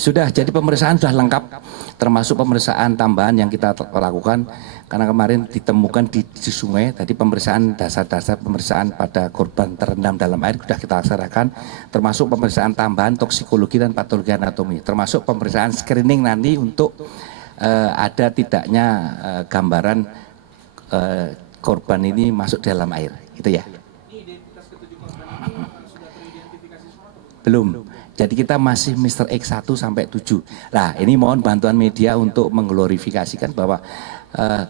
Sudah, jadi pemeriksaan sudah lengkap, termasuk pemeriksaan tambahan yang kita lakukan karena kemarin ditemukan di sungai. Tadi pemeriksaan dasar-dasar pemeriksaan pada korban terendam dalam air sudah kita laksanakan, termasuk pemeriksaan tambahan toksikologi dan patologi anatomi, termasuk pemeriksaan screening nanti untuk ada tidaknya gambaran korban ini masuk dalam air, gitu ya. Belum. Jadi kita masih Mr. X 1 sampai 7. Nah, ini mohon bantuan media untuk mengglorifikasikan bahwa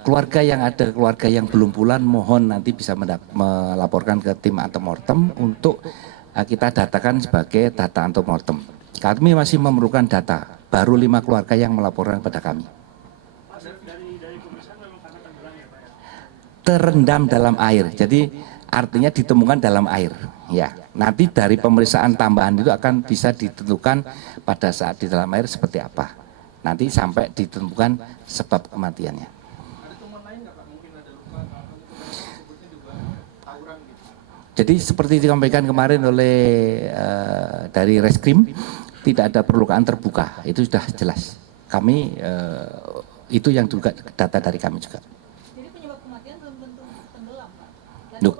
keluarga yang belum pulang mohon nanti bisa melaporkan ke tim antemortem untuk kita datakan sebagai data antemortem. Kami masih memerlukan data, baru 5 keluarga yang melaporkan kepada kami. Terendam dalam air, jadi artinya ditemukan dalam air. Ya, nanti dari pemeriksaan tambahan itu akan bisa ditentukan pada saat di dalam air seperti apa. Nanti sampai ditentukan sebab kematiannya. Jadi seperti disampaikan kemarin oleh dari Reskrim, tidak ada perlukaan terbuka, itu sudah jelas. Kami itu yang juga data dari kami juga. Jadi penyebab kematian belum tentu tenggelam, Pak. Loh.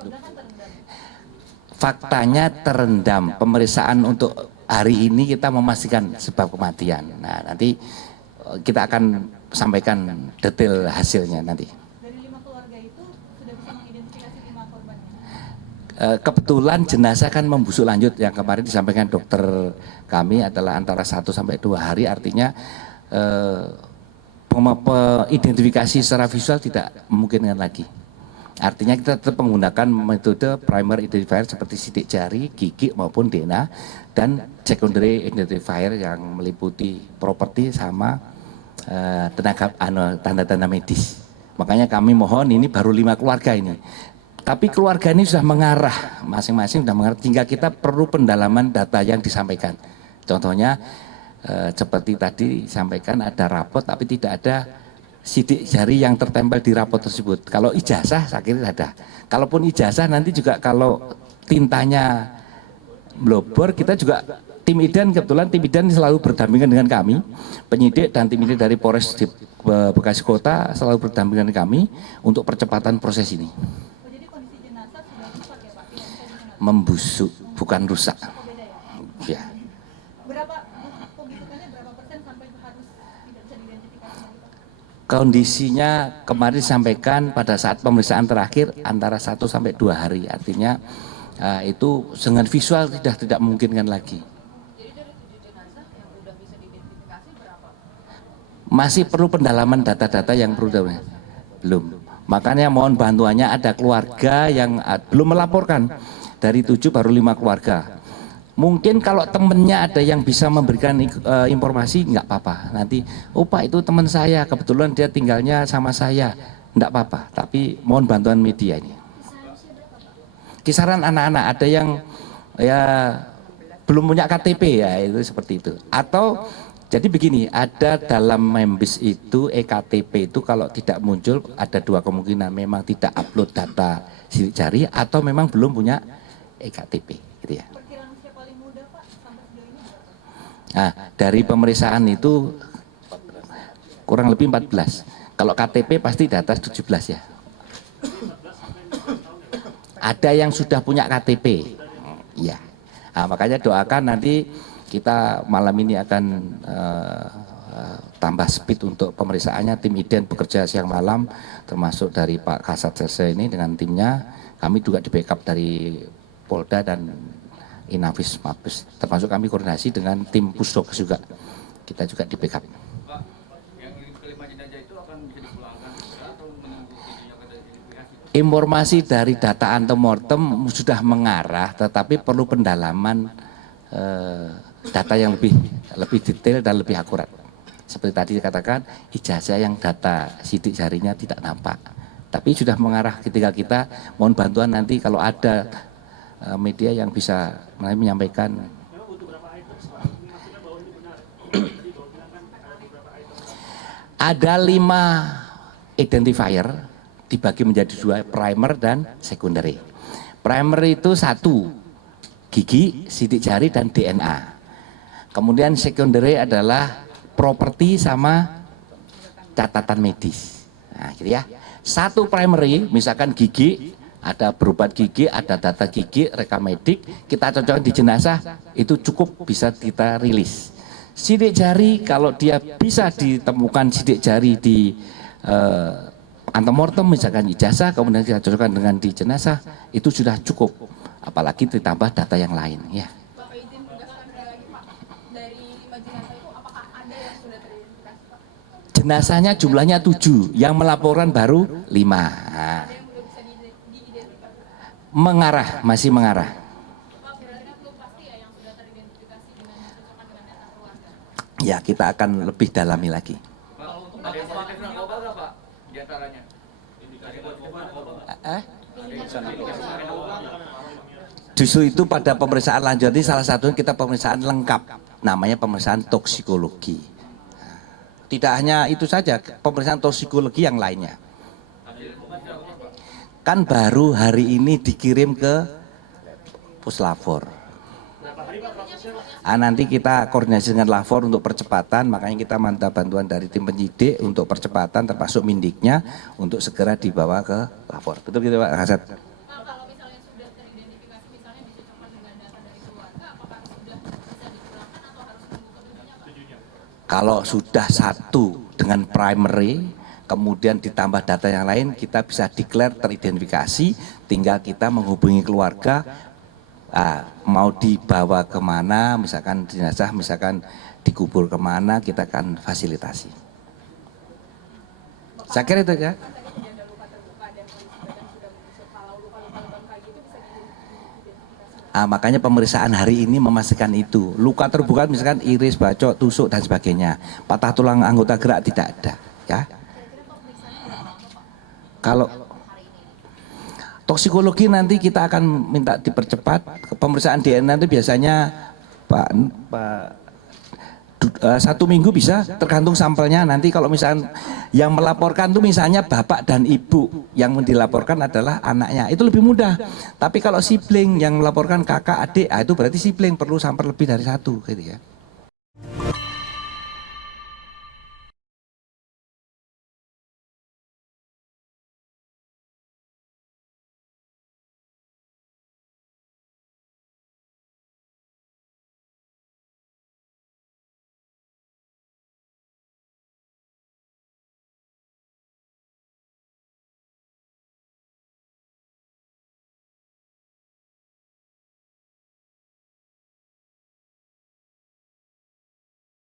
Faktanya terendam. Pemeriksaan untuk hari ini kita memastikan sebab kematian. Nah, nanti kita akan sampaikan detail hasilnya nanti. Dari 5 keluarga itu sudah bisa mengidentifikasi 5 korbannya? Kebetulan jenazah kan membusuk lanjut, yang kemarin disampaikan dokter kami adalah antara 1 sampai 2 hari, artinya identifikasi secara visual tidak memungkinkan lagi. Artinya kita tetap menggunakan metode primer identifier seperti sidik jari, gigi maupun DNA, dan secondary identifier yang meliputi properti sama tanda-tanda medis. Makanya kami mohon, ini baru 5 keluarga ini. Tapi keluarga ini sudah mengarah, masing-masing sudah mengarah, hingga kita perlu pendalaman data yang disampaikan. Contohnya seperti tadi disampaikan ada rapot tapi tidak ada sidik jari yang tertempel di rapot tersebut. Kalau ijazah saya kira ada. Kalaupun ijazah nanti juga kalau tintanya blobor, kita juga tim IDEN, kebetulan tim IDEN selalu berdampingan dengan kami, penyidik dan tim IDEN dari Polres Bekasi Kota selalu berdampingan dengan kami untuk percepatan proses ini. Oh, jadi kondisi jenazah sudah rusak ya, Pak? Membusuk, bukan rusak. Oh, beda ya? Ya. Berapa pembusukannya, berapa persen sampai harus tidak bisa diidentifikasi? Kondisinya kemarin disampaikan pada saat pemeriksaan terakhir antara 1 sampai 2 hari, artinya itu dengan visual tidak memungkinkan lagi. Jadi dari 7 jenazah yang sudah bisa diidentifikasi berapa? Masih perlu pendalaman data-data yang perlu belum. Makanya mohon bantuannya, ada keluarga yang belum melaporkan, dari 7 baru 5 keluarga. Mungkin kalau temennya ada yang bisa memberikan informasi, nggak apa-apa. Nanti, oh Pak itu teman saya, kebetulan dia tinggalnya sama saya, nggak apa-apa. Tapi mohon bantuan media ini. Kisaran anak-anak, ada yang ya belum punya KTP ya, itu seperti itu. Atau jadi begini, ada dalam MEMBIS itu EKTP itu kalau tidak muncul ada 2 kemungkinan, memang tidak upload data sidik jari atau memang belum punya EKTP, gitu ya. Nah, dari pemeriksaan itu kurang lebih 14. Kalau KTP pasti di atas 17 ya. Ada yang sudah punya KTP. Ya. Nah, makanya doakan nanti kita malam ini akan tambah speed untuk pemeriksaannya. Tim IDEN bekerja siang malam, termasuk dari Pak Kasat Serse ini dengan timnya. Kami juga di backup dari Polda dan Inafis Mabes, termasuk kami koordinasi dengan tim Pusdok juga, kita juga di backup. Pak, yang kelima jenazah itu akan bisa dipulangkan atau menunggu videonya ke identifikasi? Informasi dari data antemortem sudah mengarah, tetapi perlu pendalaman data yang lebih detail dan lebih akurat. Seperti tadi dikatakan, ijazah yang data sidik jarinya tidak nampak, tapi sudah mengarah. Ketika kita mohon bantuan nanti kalau ada media yang bisa menyampaikan. Ada 5 identifier dibagi menjadi 2, primer dan secondary. Primer itu 1, gigi, sidik jari dan DNA. Kemudian secondary adalah properti sama catatan medis. Nah, gitu ya. Satu primary, misalkan gigi, ada berobat gigi, ada data gigi, rekam medik, kita cocokkan di jenazah, itu cukup bisa kita rilis. Sidik jari, kalau dia bisa ditemukan sidik jari di antemortem, misalkan ijazah, kemudian kita cocokkan dengan di jenazah, itu sudah cukup. Apalagi ditambah data yang lain. Ya. Bapak izin menegaskan sekali lagi Pak, dari 5 jenazah itu apakah ada yang sudah teridentifikasi Pak? Jenazahnya jumlahnya 7, yang melaporkan baru 5. Nah, Ada yang belum bisa diidentifikasi? mengarah, masih mengarah. Pak, berarti kan belum pasti ya yang sudah teridentifikasi dengan dicocokkan dengan data keluarga. Ya, kita akan lebih dalami lagi. Pak, ada yang positif narkoba nggak Pak? Di antaranya? Ada yang positif narkoba nggak? Ada yang positif narkoba nggak? Justru itu pada pemeriksaan lanjut ini salah satunya kita pemeriksaan lengkap, namanya pemeriksaan toksikologi. Tidak hanya itu saja, pemeriksaan toksikologi yang lainnya. Kan baru hari ini dikirim ke Puslapor. Nanti kita koordinasi dengan Lapor untuk percepatan, makanya kita minta bantuan dari tim penyidik untuk percepatan termasuk mindiknya untuk segera dibawa ke Lapor. Betul gitu Pak Kasat? Nah, kalau misalnya sudah teridentifikasi, misalnya dicocokkan dengan data dari keluarga, apakah sudah bisa dipulangkan atau harus menunggu ketujuhnya Pak? Kalau sudah satu dengan primary, kemudian ditambah data yang lain, kita bisa declare teridentifikasi, tinggal kita menghubungi keluarga, mau dibawa kemana, misalkan jenazah, misalkan dikubur kemana, kita akan fasilitasi. Saya kira itu ya. Makanya pemeriksaan hari ini memastikan itu. Luka terbuka misalkan iris, bacok, tusuk dan sebagainya. Patah tulang anggota gerak tidak ada, ya. Kalau toksikologi nanti kita akan minta dipercepat. Pemeriksaan DNA nanti biasanya Pak 1 minggu bisa, tergantung sampelnya. Nanti kalau misalnya yang melaporkan itu misalnya bapak dan ibu, yang dilaporkan adalah anaknya, itu lebih mudah. Tapi kalau sibling yang melaporkan kakak, adik, itu berarti sibling perlu sampel lebih dari 1 gitu ya.